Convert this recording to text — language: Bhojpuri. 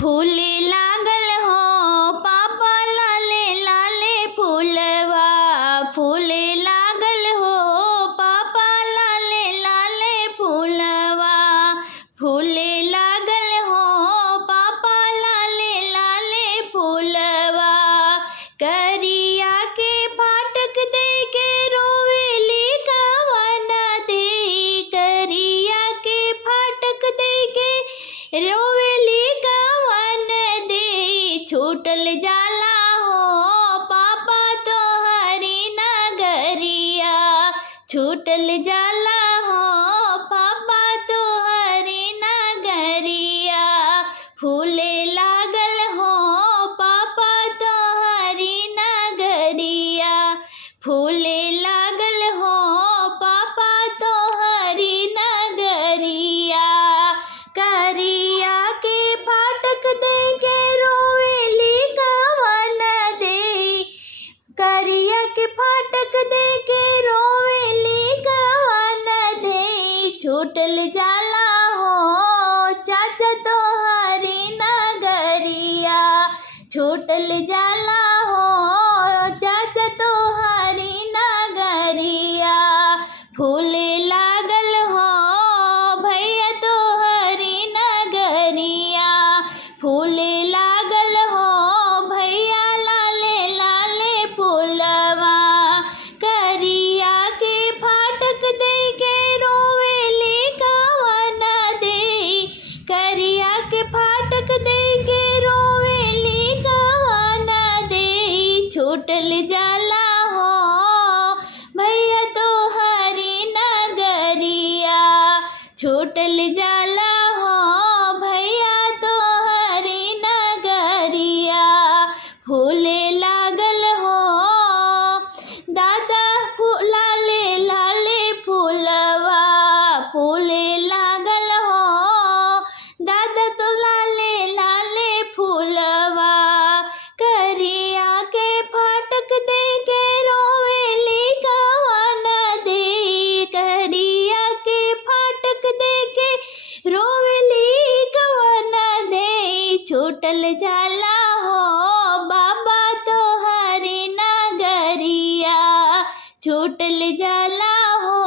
फूले लागल हो पापा लाले लाले फूलवा, फूले लागल हो पापा लाले लाले फूलवा, फूले लागल हो पापा लाले लाले फूलवा। करिया के फाटक दे के रोवेली कवन दे, करिया के फाटक दे के रोवेली कवन दे। छूटल जाला हो पापा तोहरी नगरिया, छूटल जाला हो पापा तोहरी नगरिया। फूले लागल हो पापा तोहरी नगरिया, फूले लागल हो पापा तोहरी नगरिया। करिया के फाटक दे के रोवेली कवन दे, करिया के फाटक दे के रोवेली कवन दे। छूटल जाला हो चाचा तोहरी नगरिया, छूटल जाला हो चाचा तोहरी नगरिया। फूले लागल हो भैया तोहरी नगरिया, फूले लागल हो भैया लाले लाले फूलवा। करिया के फाटक दे के रोवेली कवन दे, करिया के फाटक दे के रोवेली कवन दे। छूटल जाला हो भैया तोहरी नगरिया, छूटल जाला हो भैया तोहरी नगरिया। फूले लागल हो दादा लाले लाले फूलवा, फूले लागल हो दादा तो लाले लाले फूलवा। करिया के फाटक दे के रोवेली कवन दे, करिया के फाटक दे के रोवेली कवन दे। छूटल जाला हो बाबा तोहरी नगरिया, छूटल जाला हो